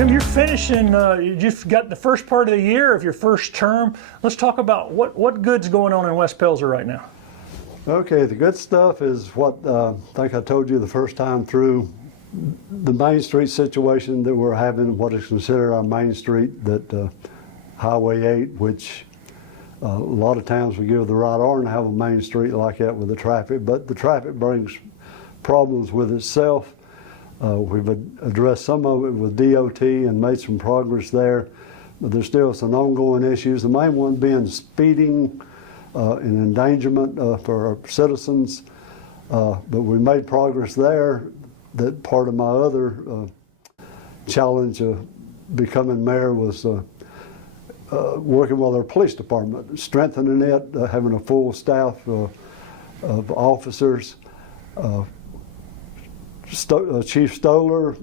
Jim, you're finishing, you just got the first part of the year of your first term. Let's talk about what good's going on in West Pelzer right now. Okay, the good stuff is what I think I told you the first time through, the Main Street situation that we're having, what is considered our Main Street, that Highway 8, which a lot of times we give the right arm to have a Main Street like that with the traffic, but the traffic brings problems with itself. We've addressed some of it with DOT and made some progress there, but there's still some ongoing issues. The main one being speeding and endangerment for our citizens, but we made progress there. That part of my other challenge of becoming mayor was working with our police department, strengthening it, having a full staff of officers. Chief Stoller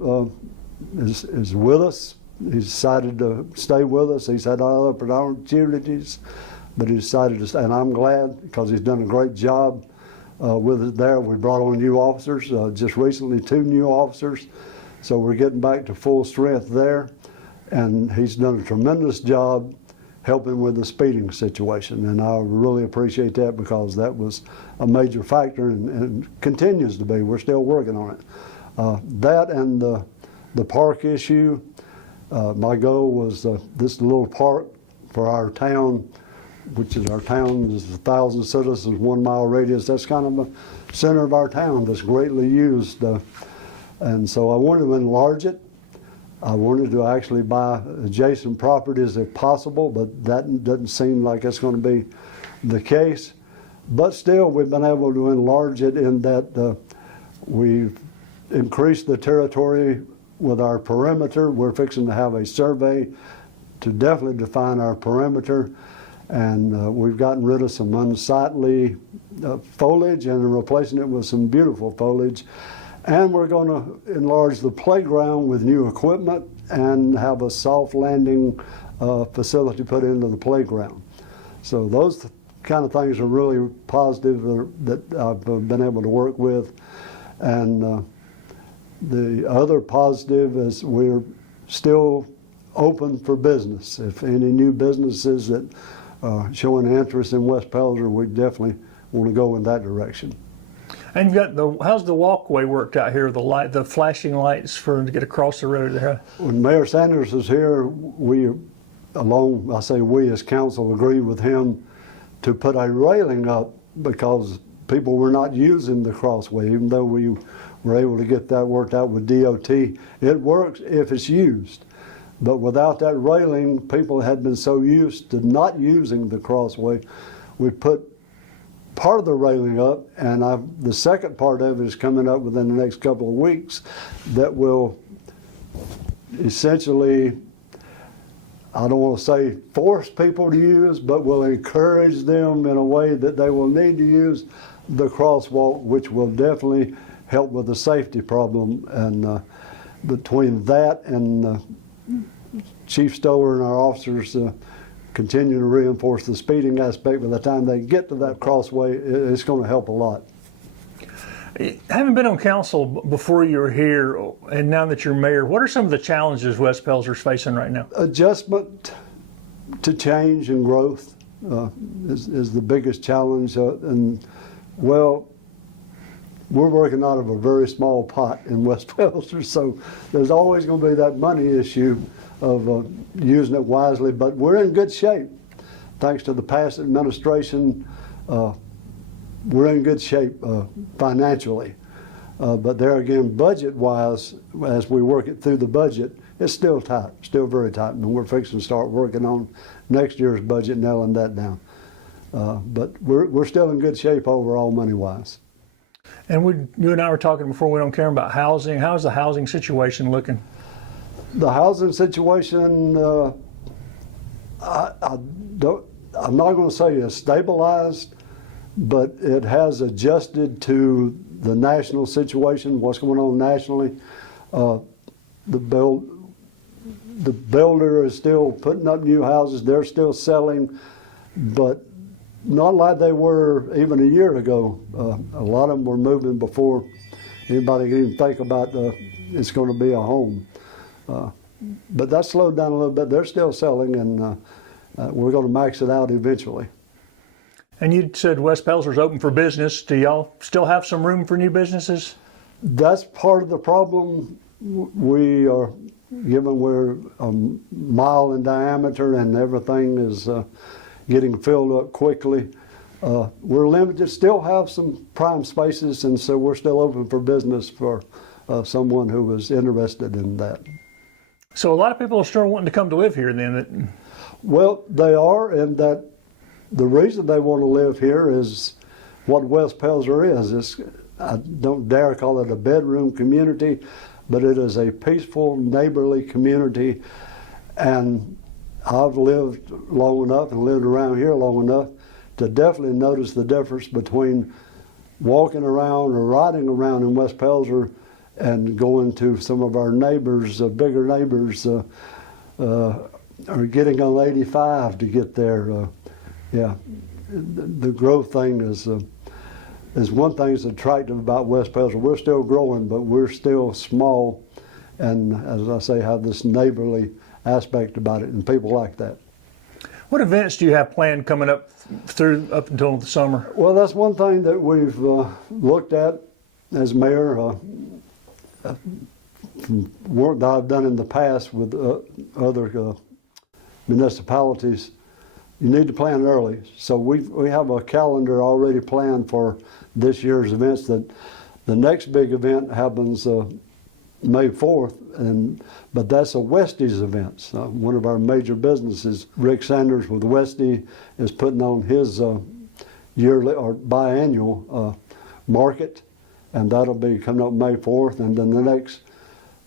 is with us. He's decided to stay with us. He's had other opportunities, but he decided to stay, and I'm glad because he's done a great job with it there. We brought on new officers, just recently 2 new officers, so we're getting back to full strength there, and he's done a tremendous job helping with the speeding situation, and I really appreciate that because that was a major factor and continues to be. We're still working on it. That and the park issue, my goal was this little park for our town, which is our town is 1,000 citizens, 1 mile radius. That's kind of the center of our town that's greatly used. And so I wanted to enlarge it. I wanted to actually buy adjacent properties if possible, but that doesn't seem like it's going to be the case. But still, we've been able to enlarge it in that we've increased the territory with our perimeter. We're fixing to have a survey to definitely define our perimeter. And we've gotten rid of some unsightly foliage and replacing it with some beautiful foliage. And we're going to enlarge the playground with new equipment and have a soft landing facility put into the playground. So those kind of things are really positive that I've been able to work with. And the other positive is we're still open for business. If any new businesses that are showing interest in West Pelzer, we definitely want to go in that direction. And you've got how's the walkway worked out here? The flashing lights to get across the road there. When Mayor Sanders was here, we as council agreed with him to put a railing up because people were not using the crossway, even though we were able to get that worked out with DOT. It works if it's used. But without that railing, people had been so used to not using the crossway. We put part of the railing up, and the second part of it is coming up within the next couple of weeks that will essentially, I don't want to say force people to use, but will encourage them in a way that they will need to use the crosswalk, which will definitely help with the safety problem. And between that and Chief Stoller and our officers continue to reinforce the speeding aspect, by the time they get to that crossway, it's going to help a lot. Having been on council before you were here, and now that you're mayor, what are some of the challenges West Pelzer's facing right now? Adjustment to change and growth is the biggest challenge. And well, we're working out of a very small pot in West Pelzer, so there's always going to be that money issue of using it wisely, but we're in good shape. Thanks to the past administration, we're in good shape financially. But there again, budget-wise, as we work it through the budget, it's still tight, still very tight, and we're fixing to start working on next year's budget, nailing that down. But we're still in good shape overall money-wise. And you and I were talking before we went on camera about housing. How's the housing situation looking? The housing situation, I'm not going to say it's stabilized, but it has adjusted to the national situation, what's going on nationally. The builder is still putting up new houses. They're still selling, but not like they were even a year ago. A lot of them were moving before anybody could even think about it's going to be a home. but that slowed down a little bit. They're still selling, and we're going to max it out eventually. And you said West Pelzer's open for business. Do y'all still have some room for new businesses? That's part of the problem. We are, given we're a mile in diameter and everything is getting filled up quickly, we're limited. Still have some prime spaces, and so we're still open for business for someone who is interested in that. So a lot of people are still wanting to come to live here then. Well, they are, and that the reason they want to live here is what West Pelzer is. I don't dare call it a bedroom community, but it is a peaceful, neighborly community. And I've lived long enough and lived around here long enough to definitely notice the difference between walking around or riding around in West Pelzer and going to some of our neighbors, bigger neighbors, or getting on 85 to get there. Yeah, the growth thing is one thing that's attractive about West Pelzer. We're still growing, but we're still small, and as I say, have this neighborly aspect about it, and people like that. What events do you have planned coming up until the summer? Well, that's one thing that we've looked at as mayor. From work that I've done in the past with other municipalities, you need to plan early. So we have a calendar already planned for this year's events. That the next big event happens May 4th, but that's a Westie's event. One of our major businesses, Rick Sanders with Westie, is putting on his yearly or biannual market, and that'll be coming up May 4th. And then the next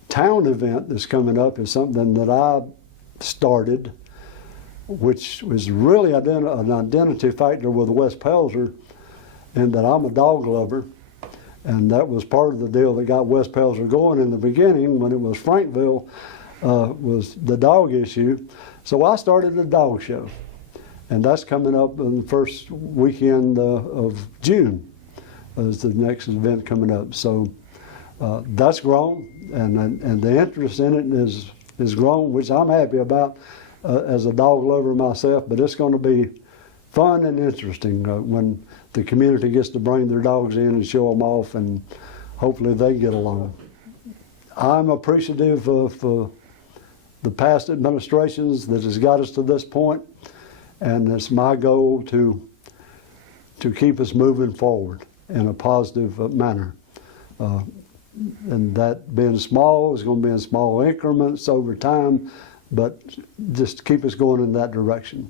town event that's coming up is something that I started, which was really an identity factor with West Pelzer, in that I'm a dog lover, and that was part of the deal that got West Pelzer going in the beginning when it was Frankville, was the dog issue. So I started a dog show, and that's coming up in the first weekend of June is the next event coming up. So that's grown, and the interest in it is grown, which I'm happy about. As a dog lover myself, but it's going to be fun and interesting when the community gets to bring their dogs in and show them off, and hopefully they get along. I'm appreciative of the past administrations that has got us to this point, and it's my goal to keep us moving forward in a positive manner. And that being small is going to be in small increments over time, but just keep us going in that direction.